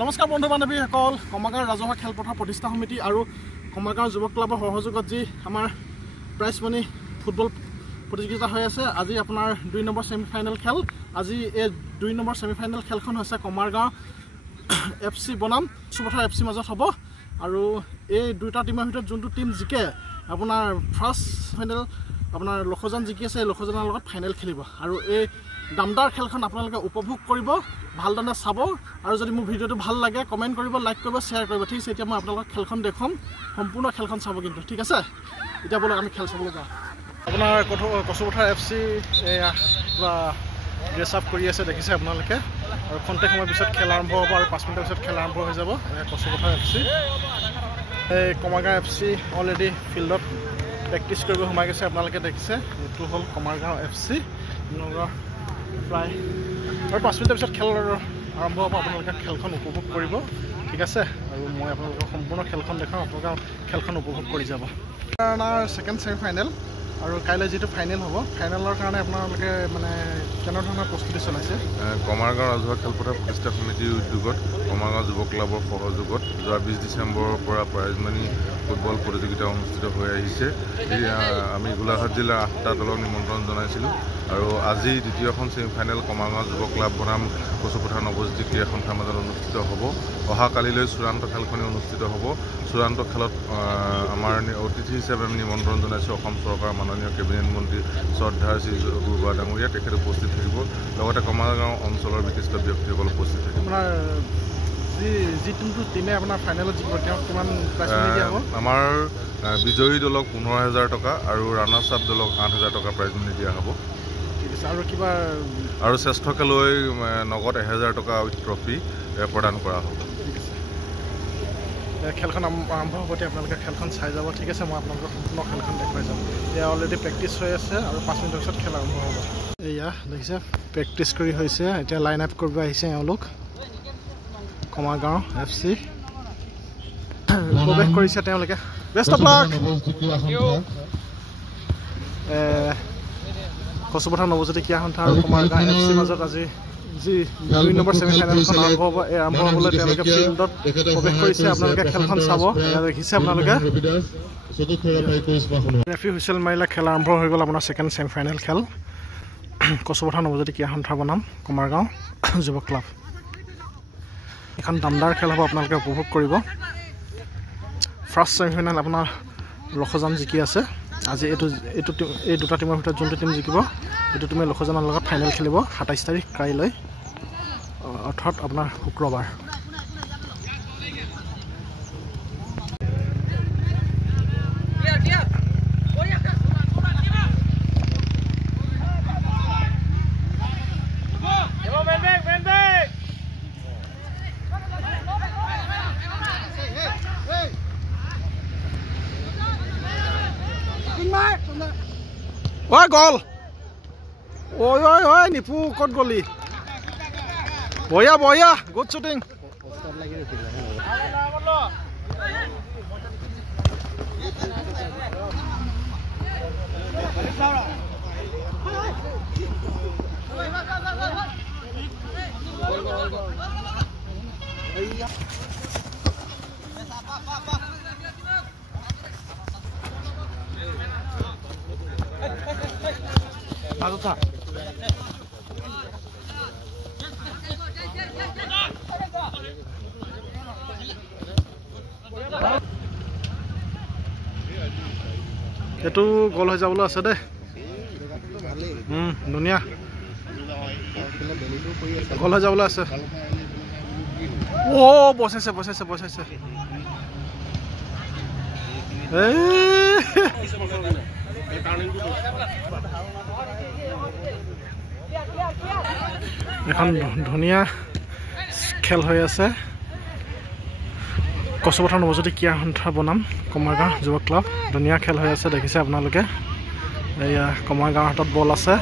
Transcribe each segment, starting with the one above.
নমস্কাৰ বন্ধু বান্ধৱীসকল কমাৰগাঁও ৰাজহুৱা খেলপথাৰ প্ৰতিষ্ঠা সমিতি আৰু কমাৰগাঁও যুৱক ক্লাবৰ সহযোগত যি আমাৰ প্ৰাইজ মানি ফুটবল প্ৰতিযোগিতা হৈ আছে আজি আপোনাৰ 2 নম্বৰ সেমিফাইনেল খেল আজি এই 2 নম্বৰ সেমিফাইনেল খেলখন হৈছে কমাৰগাঁও এফসি বনাম সুপথাৰ এফসি মাজত হ'ব আৰু এই দুটা টিমৰ ভিতৰত যোনটো টিম জিকে আপোনাৰ ফাৰ্ষ্ট ফাইনেল আপোনাৰ লখজান জিকি আছে লখজানৰ লগত ফাইনেল খেলিব আৰু এই দামদাৰ খেলখন আপোনালোকে উপভোগ কৰিব ভালদৰে চাব আৰু যদি মোৰ ভিডিওটো ভাল লাগে কমেন্ট কৰিব লাইক কৰিব শ্বেয়াৰ কৰিব ঠিক আছে এতিয়া মই আপোনালোকক খেলখন দেখুৱাম সম্পূৰ্ণ খেলখন চাব কিন্তু ঠিক আছে এতিয়া বলক আমি খেল চাবলৈ যাওঁ আপোনাৰ কচুপথাৰ এফসি এয়া পুৰা ড্ৰেছ আপ কৰি আছে দেখিছে আপোনালোকে আৰু খন্তেক সময় পিছত খেল আৰম্ভ হ'ব আৰু 5 মিনিটৰ পিছত খেল আৰম্ভ হৈ যাব কচুপথাৰ এফসি এই কমাৰগাঁও এফসি অলৰেডি ফিল্ডত প্ৰেক্টিছ কৰিব সোমাই গৈছে আপোনালোকে দেখিছে এইটো হ'ল কমাৰগাঁও এফসি নগৰ প্ৰায় আৰু 5 মিনিটৰ পিছত খেল আৰম্ভ হ'ব আপোনালোকে খেলখন উপভোগ কৰিব ঠিক আছে আৰু মই আপোনালোকক সম্পূৰ্ণ খেলখন দেখাম আপোনালোকে খেলখন উপভোগ কৰি যাব আমাৰ সেকেন্ড সেমিফাইনেল আৰু কাইলৈ যেটো ফাইনেল হ'ব ফাইনেলৰ কাৰণে আপোনালোকে মানে কেনে ধৰণৰ প্ৰস্তুতি চলাইছে কমাৰগাঁও ৰাজহুৱা খেলপথাৰ প্ৰতিষ্ঠা সমিতিৰ উদ্যোগত কমাৰগাঁও যুৱক ক্লাবৰ সহযোগত যোৱা 20 ডিচেম্বৰৰ পৰা প্ৰাইজ মানি ফুটবল প্ৰতিযোগিতা অনুষ্ঠিত হৈ আহিছে আমি গোলাঘাট জিলাৰ 8টা দলক নিমন্ত্ৰণ জনাইছিলোঁ আৰু আজি দ্বিতীয়খন সেমিফাইনেল কমাৰগাঁও যুৱক ক্লাব বনাম কচুপথাৰ নৱজ্যোতি ক্ৰীড়া সন্থাৰ মাজত অনুষ্ঠিত হ'ব অহা কালিলৈ চূড়ান্ত খেলখনি অনুষ্ঠিত হ'ব চূড়ান্ত খেলত আমাৰ অতিথি হিচাপে আমি নিমন্ত্ৰণ জনাইছোঁ অসম চৰকাৰৰ মাননীয় কেবিনেট মন্ত্ৰী শ্ৰদ্ধাৰ শ্ৰী গুৰুবা ডাঙৰীয়া তেখেত উপস্থিত থাকিব লগতে কমাৰগাঁও অঞ্চলৰ বিশিষ্ট ব্যক্তিসকল উপস্থিত থাকিব আপোনাৰ যি টিমে আপোনাৰ ফাইনেলত জিকিব তেওঁ কিমান প্ৰাইজ মানি দিয়া হ'ব আমাৰ বিজয়ী দলক 15,000 টকা আৰু ৰানাৰ্ছ আপ দলক 8,000 টকা প্ৰাইজ মানি দিয়া হ'ব ঠিক আছে আৰু কিবা আৰু শ্ৰেষ্ঠ খেলুৱৈ নগদ 1,000 টকা ট্ৰফি প্ৰদান কৰা হ'ব ঠিক আছে খেলখন আৰম্ভ হ'ব এতিয়া আপোনালোকে খেলখন চাই যাব ঠিক আছে মই আপোনালোকক সম্পূৰ্ণ খেলখন দেখুৱাই যাম এয়া অলৰেডি প্ৰেক্টিছ হৈ আছে আৰু 5 মিনিটৰ পিছত খেল আৰম্ভ হ'ব এয়া দেখিছে প্ৰেক্টিছ কৰি হৈছে এতিয়া লাইন আপ কৰিব আহিছে এওঁলোক কমাৰগাঁও এফসি প্ৰৱেশ কৰিছে তেওঁলোকে best of luck Kachupathar Nabajyoti ক্ৰীড়া সন্থা আৰু কমাৰগাঁও এফসি মাজত আজি যি 2 নম্বৰ সেমিফাইনেলখন আৰম্ভ হ'বলৈ তেওঁলোকে ফিল্ডত প্ৰৱেশ কৰিছে আপোনালোকে খেলখন চাব এয়া দেখিছে আপোনালোকে ৰেফি হুইচেল মাৰিলে খেল আৰম্ভ হৈ গ'ল আপোনাৰ সেকেন্ড সেমিফাইনেল খেল কচুপথাৰ নৱজ্যোতি ক্ৰীড়া সন্থা বনাম কমাৰগাঁও যুৱক ক্লাব এখন দামদাৰ খেল হ'ব আপোনালোকে উপভোগ কৰিব ফাৰ্ষ্ট সেমিফাইনেল আপোনাৰ লখজান জিকি আছে আজি এই দুটা টিমৰ ভিতৰত যোনটো টিম জিকিব এইটো টিমে লখজানৰ লগত ফাইনেল খেলিব 27 তাৰিখ কাইলৈ অৰ্থাৎ আপোনাৰ শুক্ৰবাৰ ঐ গল ঐ নিপু ক'ত গলি বঢ়িয়া বঢ়িয়া good shooting Maluta. Itu gol হৈ যাবলৈ আছে দে দুনিয়া গল হৈ যাবলৈ আছে ও বসাইছে এখন ধুনীয়া খেল হৈ আছে কচুপথাৰ নৱজ্যোতি ক্ৰীড়া সন্থা বনাম কমাৰগাঁও যুৱক ক্লাব ধুনীয়া খেল হৈ আছে দেখিছে আপোনালোকে এয়া কমাৰগাঁৱৰ হাতত বল আছে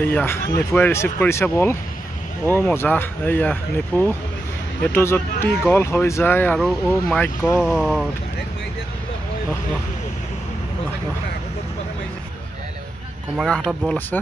এয়া নিপুৱে ৰিচিভ কৰিছে বল মজা এয়া নিপু এইটো যদি গল হৈ যায় আৰু মাই গড কমাৰগাঁৱৰ হাতত বল আছে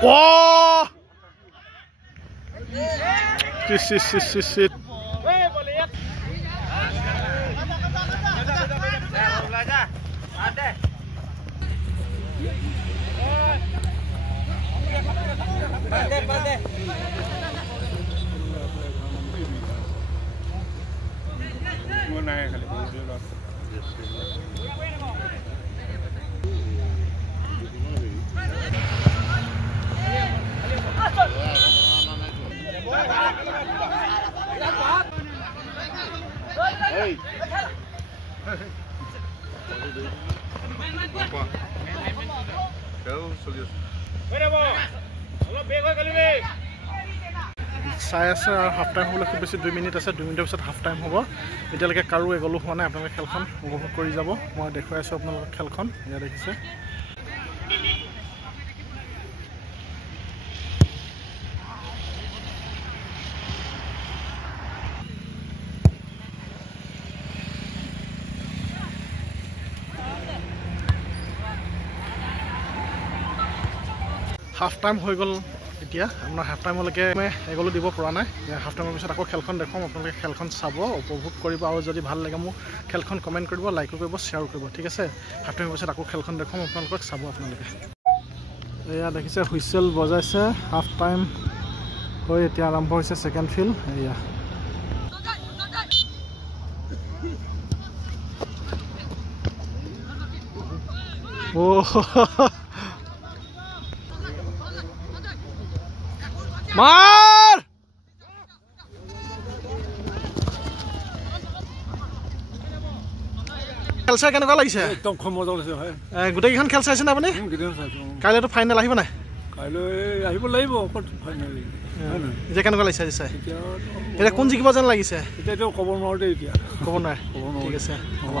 Oh! Shit. চাই আছে আৰু হাফ টাইম হ'বলৈ খুব বেছি 2 মিনিট আছে 2 মিনিটৰ পিছত হাফ টাইম হ'ব এতিয়ালৈকে কাৰো এগলো হোৱা নাই আপোনালোকে খেলখন উপভোগ কৰি যাব মই দেখুৱাই আছোঁ আপোনালোকক খেলখন এয়া দেখিছে হাফ টাইম হৈ গ'ল এতিয়া আপোনাৰ হাফ টাইমলৈকে এগলো দিব পৰা নাই হাফ টাইমৰ পিছত আকৌ খেলখন দেখুৱাম আপোনালোকে খেলখন চাব উপভোগ কৰিব আৰু যদি ভাল লাগে মোক খেলখন কমেণ্ট কৰিব লাইকো কৰিব শ্বেয়াৰো কৰিব ঠিক আছে হাফ টাইমৰ পিছত আকৌ খেলখন দেখুৱাম আপোনালোকক চাব আপোনালোকে এয়া দেখিছে হুইচেল বজাইছে হাফ টাইম হৈ এতিয়া আৰম্ভ হৈছে ছেকেণ্ড ফিল এয়া মাৰ খেল চাই কেনেকুৱা লাগিছে একদম মজা লাগিছে হয় গোটেইকেইখন খেল চাইছে নে আপুনি কাইলৈতো ফাইনেল আহিব নাই কাইলৈ আহিব লাগিব এতিয়া কেনেকুৱা লাগিছে আজি চাই এতিয়া কোন জিকিব যেন লাগিছে এতিয়াতো ক'ব নোৱাৰো দেই এতিয়া ক'ব নোৱাৰে ঠিক আছে হ'ব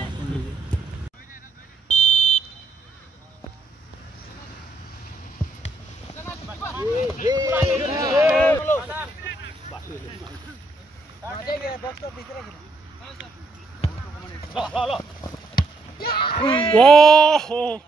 Whoa!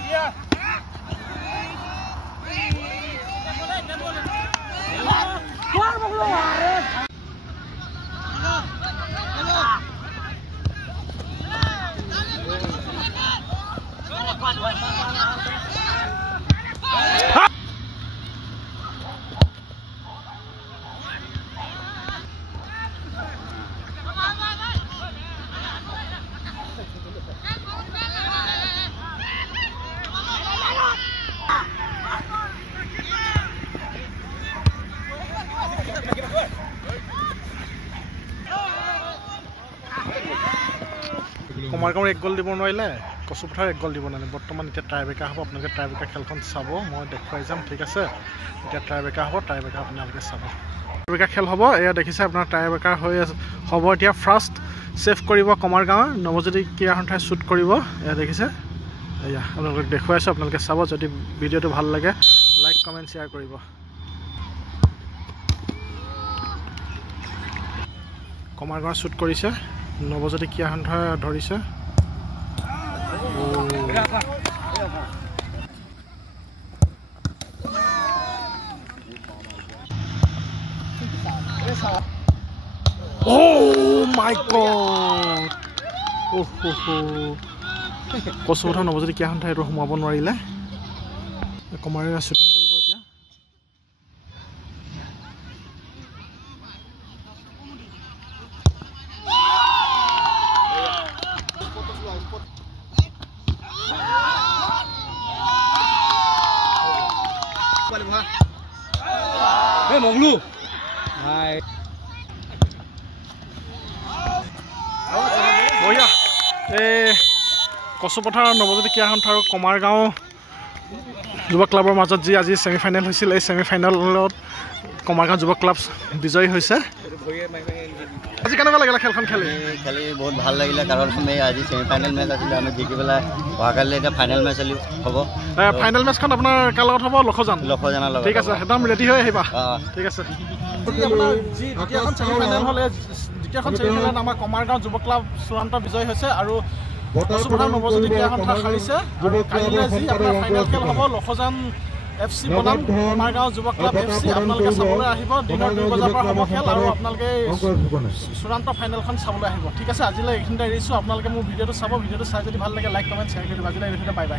Yeah. কমাৰগাঁৱৰ এক গ'ল দিব নোৱাৰিলে কচুপথাৰ এক গ'ল দিব নোৱাৰিলে বৰ্তমান এতিয়া ট্ৰাইবেকাৰ হ'ব আপোনালোকে ট্ৰাইবেকাৰ খেলখন চাব মই দেখুৱাই যাম ঠিক আছে এতিয়া ট্ৰাইবেকাৰ হ'ব ট্ৰাইবেকাৰ আপোনালোকে চাব ট্ৰাইবেকাৰ খেল হ'ব এয়া দেখিছে আপোনাৰ ট্ৰাইবেকাৰ হৈ হ'ব এতিয়া ফাৰ্ষ্ট ছেভ কৰিব কমাৰগাঁৱৰ নৱজ্যোতি ক্ৰীড়া সন্থাই শ্বুট কৰিব এয়া দেখিছে এয়া আপোনালোকক দেখুৱাইছোঁ, আপোনালোকে চাব। যদি ভিডিঅ'টো ভাল লাগে লাইক কমেণ্ট শ্বেয়াৰ কৰিব। কমাৰগাঁও শ্বুট কৰিছে, নৱজ্যোতি ক্ৰীড়া সন্থাই ধৰিছে। Oh my god! Kachupathar Nabajyoti ক্ৰীড়া সন্থাই এইটো সোমাব নোৱাৰিলে। কমাৰগাঁও শ্বুটিং কৰিব এতিয়া। মংলু বঢ়িয়া। এই কচুপথাৰ নৱজ্যোতি ক্ৰীড়া সন্থা আৰু কমাৰগাঁও যুৱ ক্লাবৰ মাজত যি আজি ছেমিফাইনেল হৈছিল, এই ছেমিফাইনেলত কমাৰগাঁও যুৱ ক্লাব বিজয়ী হৈছে। আজি কেনেকুৱা লাগিলে খেলখন খেলি? খেলি বহুত ভাল লাগিলে, কাৰণ আমি আজি ছেমিফাইনেল মেচ আছিলে, আমি জিকি পেলাই অহাকালিলৈ এতিয়া ফাইনেল মেচ হ'ব। ফাইনেল মেচখন আপোনাৰ কাৰ লগত হ'ব? লখজানৰ লগত। ঠিক আছে, একদম ৰেডি হৈ আহিবা। ঠিক আছে। আপোনাৰ যি দ্বিতীয়খন ছেমিফাইনেল হ'লে, দ্বিতীয়খন ছেমিফাইনেলত আমাৰ কমাৰগাঁও যুৱ ক্লাব চূড়ান্ত বিজয় হৈছে আৰু কচুপথাৰ নৱজ্যোতি ক্ৰীড়া সন্থা হাৰিছে। আৰু কাইলৈ যি আপোনাৰ ফাইনেল খেল হ'ব লখজান FC বনাম কমাৰগাঁও যুৱ ক্লাব FC, আপোনালোকে চাবলৈ আহিব। দিনৰ 2 বজাৰ পৰা হ'ব খেল আৰু আপোনালোকে চূড়ান্ত ফাইনেলখন চাবলৈ আহিব। ঠিক আছে, আজিলৈ এইখিনিতে এৰিছোঁ। আপোনালোকে মোৰ ভিডিঅ'টো চাব, ভিডিঅ'টো চাই যদি ভাল লাগে লাইক কমেণ্ট শ্বেয়াৰ কৰি দিব। আজিলৈ এইখিনিতে বাই বাই।